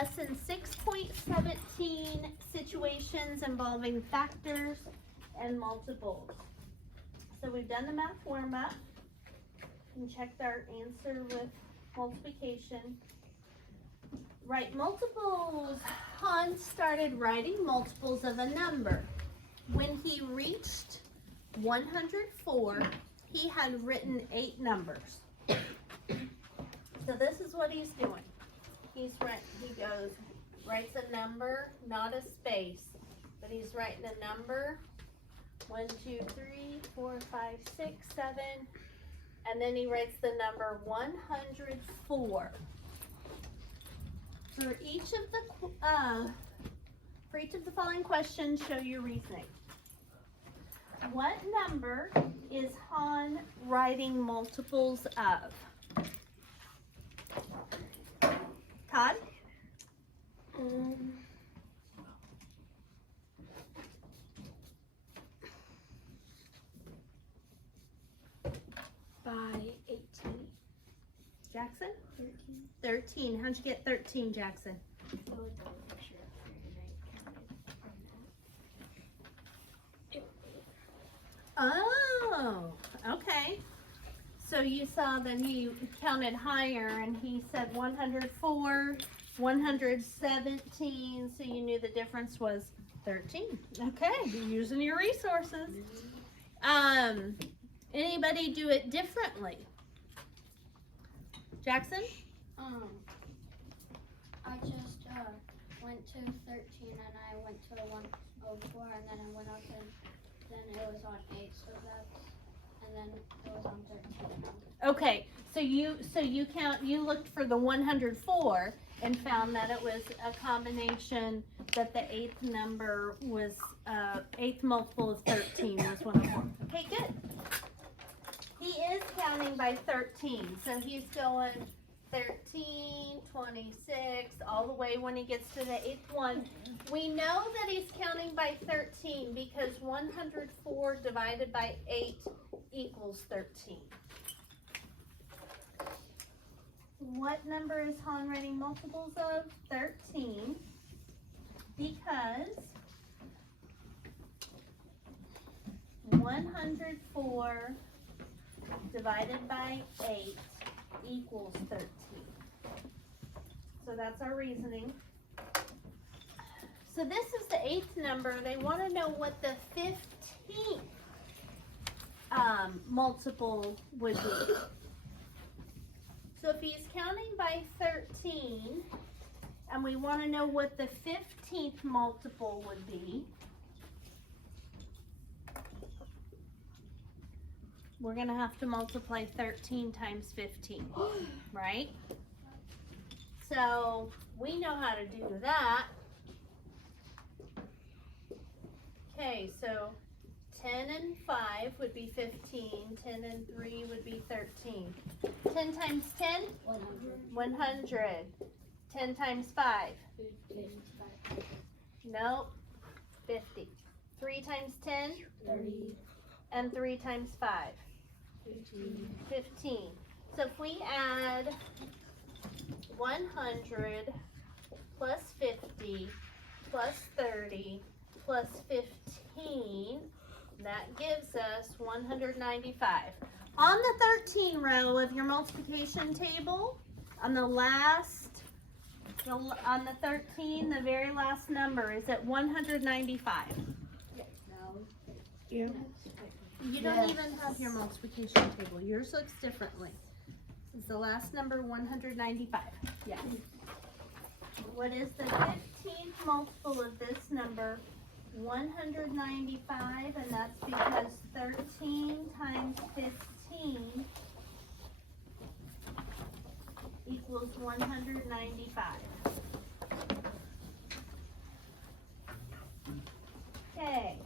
Lesson 6.17, situations involving factors and multiples. So we've done the math warm-up and checked our answer with multiplication. Write multiples. Hans started writing multiples of a number. When he reached 104, he had written 8 numbers. So this is what he's doing. He writes a number, not a space, but he's writing a number, 1, 2, 3, 4, 5, 6, 7, and then he writes the number 104. For each of the following questions, show your reasoning. What number is Han writing multiples of? Todd? By 18. Jackson? 13. 13. How'd you get 13, Jackson? Oh, okay. So you saw that he counted higher and he said 104, 117, so you knew the difference was 13. Okay, you're using your resources. Anybody do it differently? Jackson? I just went to 13 and I went to 104 and then I went up and then it was on 8, so that's, and then it was on 13. Okay, so you looked for the 104 and found that it was a combination that the 8th number was 8th multiple of 13 was 104. Okay, good. He is counting by 13, so he's going 13, 26, all the way when he gets to the 8th one. We know that he's counting by 13 because 104 divided by 8 equals 13. What number is Han writing multiples of? 13, because 104 divided by 8 equals 13. So that's our reasoning. So this is the 8th number. They want to know what the 15th multiple would be. So if he's counting by 13, and we want to know what the 15th multiple would be, we're going to have to multiply 13 times 15, right? So we know how to do that. Okay, so 10 and 5 would be 15, 10 and 3 would be 13. 10 times 10? 100. 10 times 5? 55. Nope, 50. 3 times 10? 30. And 3 times 5? 15. So if we add 100 plus 50 plus 30 plus 15, that gives us 195. On the 13 row of your multiplication table, on the 13, the very last number is at 195. Yeah. You don't even have your multiplication table. Yours looks differently. This is the last number, 195. Yes. What is the 15th multiple of this number? 195, and that's because 13 times 15 equals 195. Okay.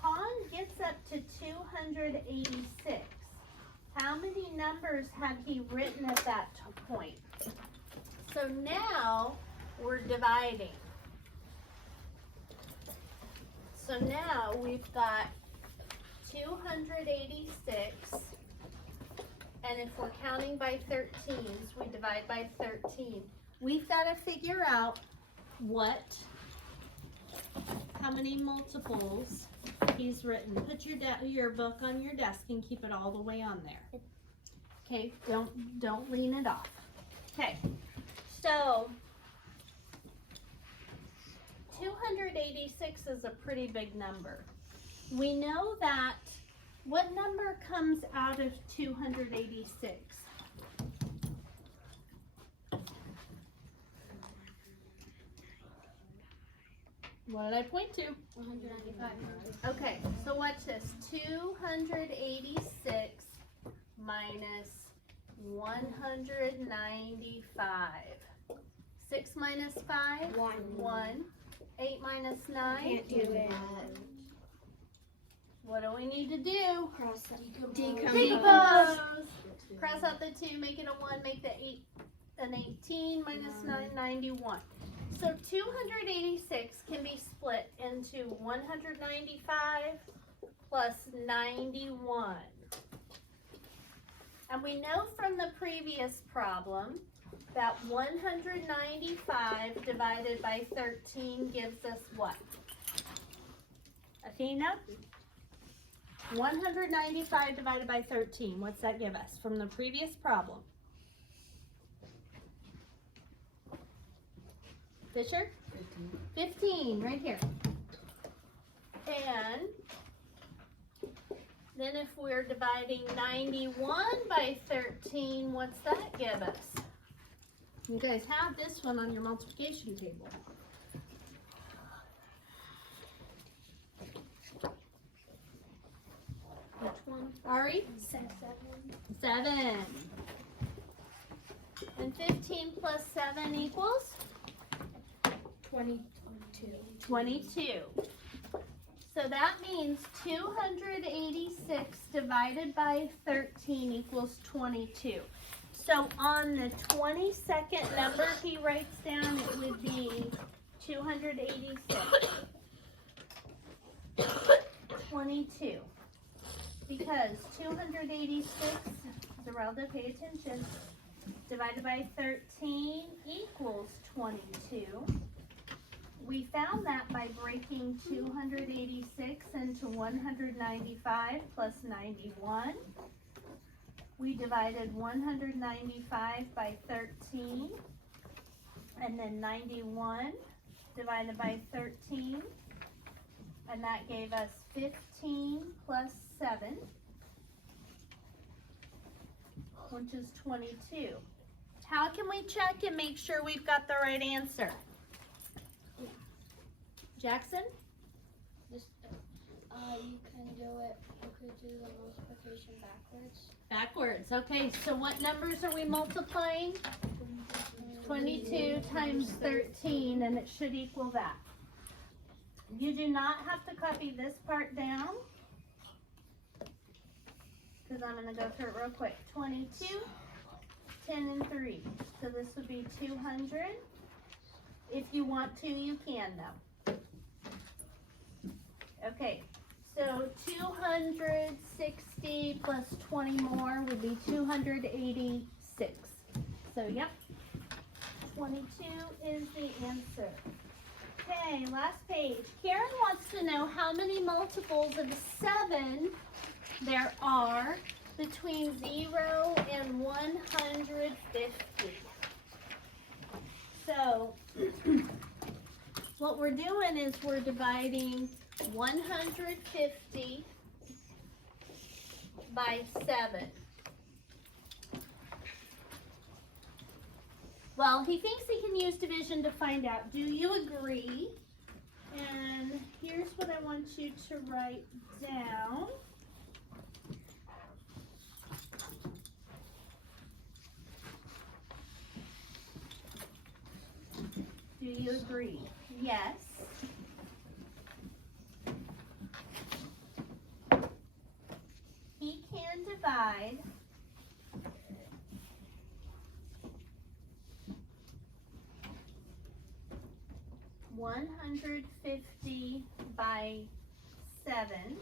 Han gets up to 286. How many numbers had he written at that point? So now we're dividing. So now we've got 286, and if we're counting by 13s, we divide by 13. we've got to figure out how many multiples he's written. Put your book on your desk and keep it all the way on there. Okay, don't lean it off. Okay, so 286 is a pretty big number. We know that, what number comes out of 286? What did I point to? 195. Okay, so watch this. 286 minus 195. 6 minus 5? 1. 8 minus 9? Can't do that. What do we need to do? Decompose. Decompose. Cross out the 2, make it a 1, make the 8 an 18, minus 9, 91. So 286 can be split into 195 plus 91. And we know from the previous problem that 195 divided by 13 gives us what? Athena? 195 divided by 13, what's that give us from the previous problem? Fisher? 15, right here. And then if we're dividing 91 by 13, what's that give us? You guys have this one on your multiplication table. Which one? Ari? 7. 7. And 15 plus 7 equals? 22. So that means 286 divided by 13 equals 22. So on the 22nd number he writes down, it would be 286. 22. Because 286, Zerelda, pay attention, divided by 13 equals 22. We found that by breaking 286 into 195 plus 91. We divided 195 by 13, and then 91 divided by 13, and that gave us 15 plus 7, which is 22. How can we check and make sure we've got the right answer? Jackson? You can do it. You could do the multiplication backwards. Backwards. Okay, so what numbers are we multiplying? 22 times 13, and it should equal that. You do not have to copy this part down, because I'm going to go through it real quick. 22, 10, and 3. So this would be 200. If you want to, you can though. Okay, so 260 plus 20 more would be 286. So, yep, 22 is the answer. Okay, last page. Karen wants to know how many multiples of 7 there are between 0 and 150. So, what we're doing is we're dividing 150 by 7. Well, he thinks he can use division to find out. Do you agree? And here's what I want you to write down. Do you agree? Yes. He can divide 150 by 7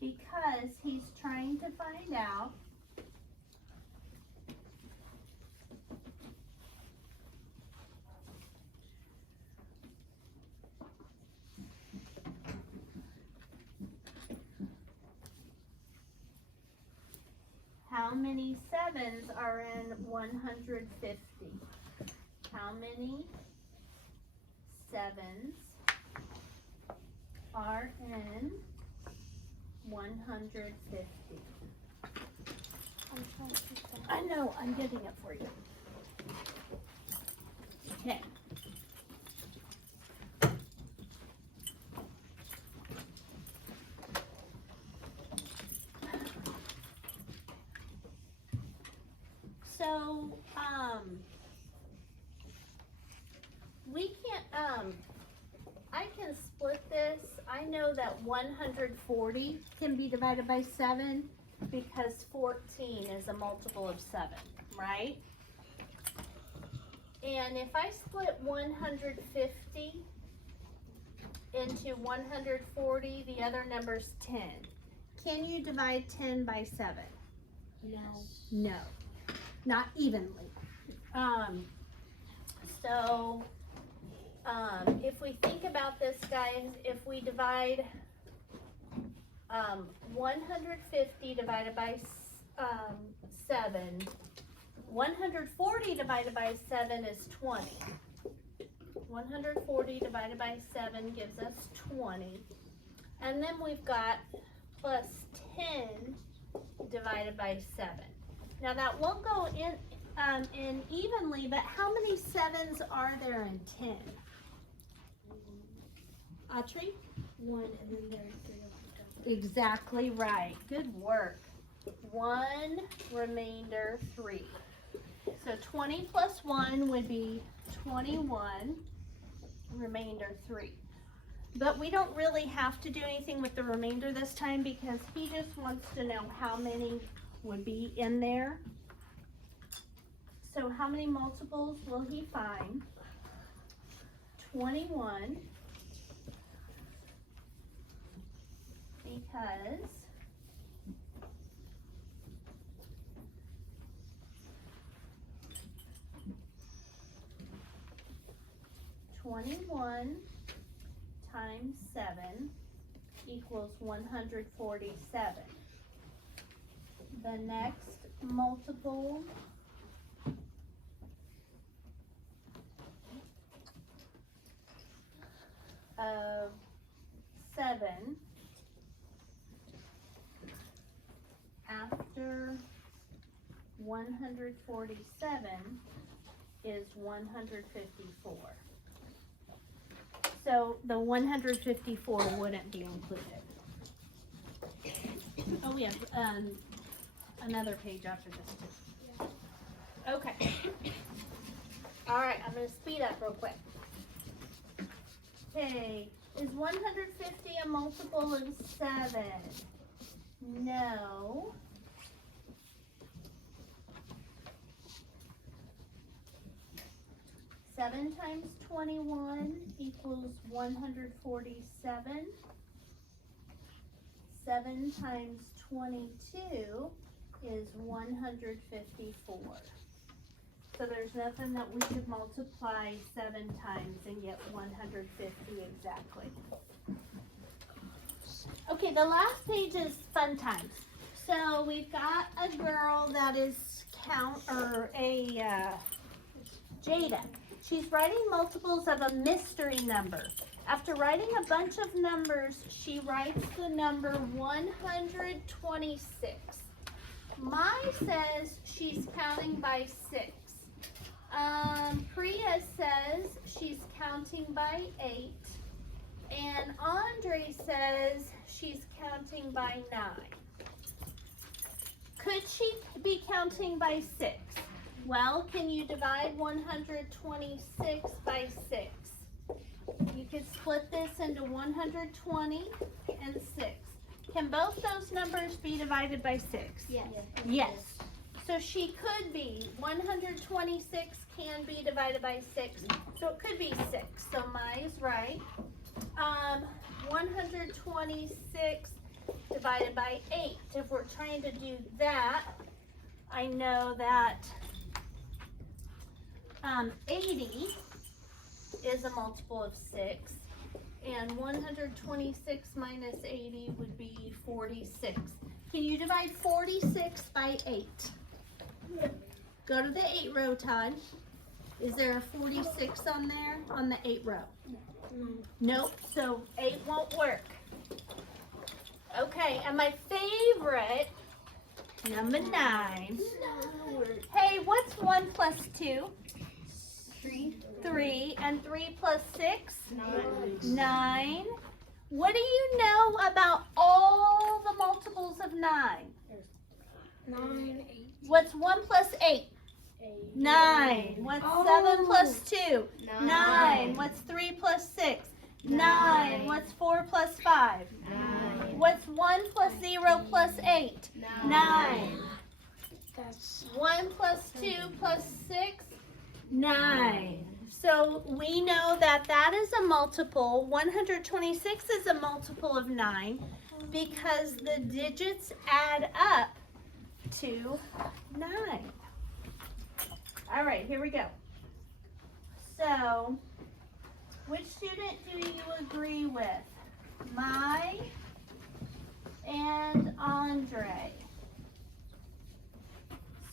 because he's trying to find out how many 7s are in 150? How many 7s are in 150? I'm trying to keep that. I know, I'm getting it for you. Okay. So, we can't, I can split this. I know that 140 can be divided by 7 because 14 is a multiple of 7, right? And if I split 150 into 140, the other number's 10. Can you divide 10 by 7? No. No, not evenly. If we think about this, guys, if we divide 150 divided by 7, 140 divided by 7 is 20. 140 divided by 7 gives us 20. And then we've got plus 10 divided by 7. Now that won't go in evenly, but how many 7s are there in 10? Autrey? 1 and then there's 3 of them. Exactly right. Good work. 1, remainder 3. So 20 plus 1 would be 21, remainder 3. But we don't really have to do anything with the remainder this time because he just wants to know how many would be in there. So how many multiples will he find? 21, because 21 times 7 equals 147. The next multiple of 7 after 147 is 154. So the 154 wouldn't be included. Oh, we have another page after this too. Okay. All right, I'm gonna speed up real quick. Okay, is 150 a multiple of 7? No. Seven times 21 equals 147. 7 times 22 is 154. So there's nothing that we could multiply 7 times and get 150 exactly. Okay, the last page is fun times. So we've got a girl that is Jada. She's writing multiples of a mystery number. After writing a bunch of numbers, she writes the number 126. Mai says she's counting by 6. Priya says she's counting by 8. And Andre says she's counting by 9. Could she be counting by 6? Well, can you divide 126 by 6? You could split this into 120 and 6. Can both those numbers be divided by 6? Yes. Yes. So she could be, 126 can be divided by 6. So it could be 6. So Mai is right. 126 divided by 8. If we're trying to do that, I know that 80 is a multiple of 6, and 126 minus 80 would be 46. Can you divide 46 by 8? Go to the 8 row, Todd. Is there a 46 on there on the 8 row? Nope, so 8 won't work. Okay, and my favorite, number 9. Hey, what's 1 plus 2? 3. And 3 plus 6? 9. What do you know about all the multiples of 9? 9, 8. What's 1 plus 8? 9. What's 7 plus 2? 9. What's 3 plus 6? 9. What's 4 plus 5? 9. What's 1 plus 0 plus 8? 9. That's 1 plus 2 plus 6? 9. So we know that that is a multiple. 126 is a multiple of 9 because the digits add up to 9. All right, here we go. So, which student do you agree with? Mai and Andre.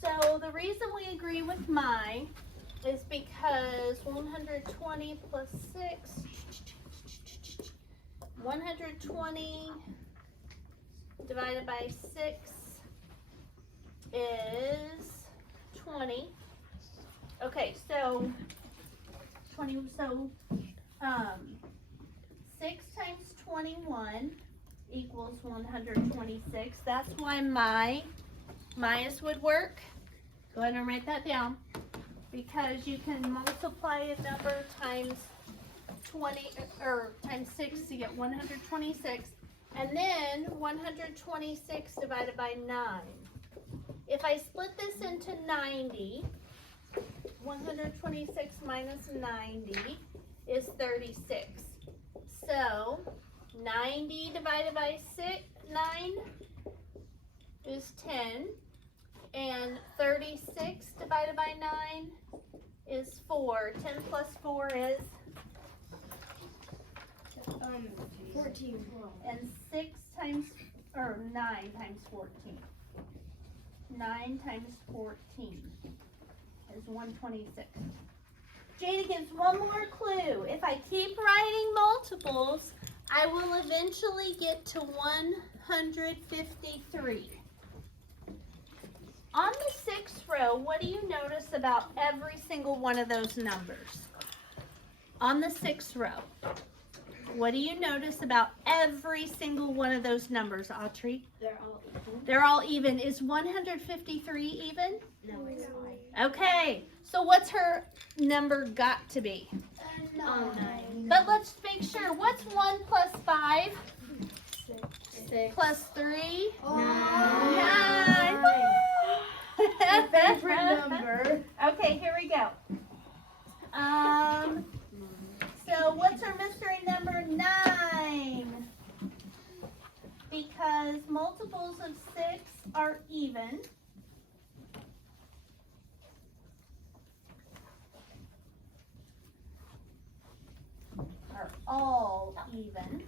So the reason we agree with Mai is because 120 plus 6, 120 divided by 6 is 20. Okay, so 20, so 6 times 21 equals 126. That's why Mai's would work. Go ahead and write that down. Because you can multiply a number times 20 or times 6 to get 126, and then 126 divided by 9. If I split this into 90, 126 minus 90 is 36. So 90 divided by 9 is 10. And 36 divided by 9 is 4. 10 plus 4 is? 14. And 6 times, or 9 times 14. 9 times 14 is 126. Jada gives one more clue. If I keep writing multiples, I will eventually get to 153. On the 6th row, what do you notice about every single one of those numbers? On the 6th row, what do you notice about every single one of those numbers, Autry? They're all equal. They're all even. Is 153 even? No, it's not. Okay, so what's her number got to be? 9. But let's make sure. What's 1 plus 5? 6. Plus 3? 9. 9. Favorite number. Okay, here we go. So what's our mystery number 9? Because multiples of 6 are even. Are all even.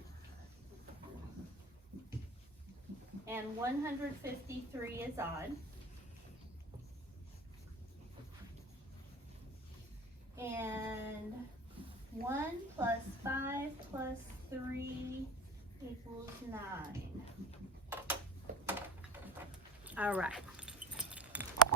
And 153 is odd. And 1 plus 5 plus 3 equals 9. All right.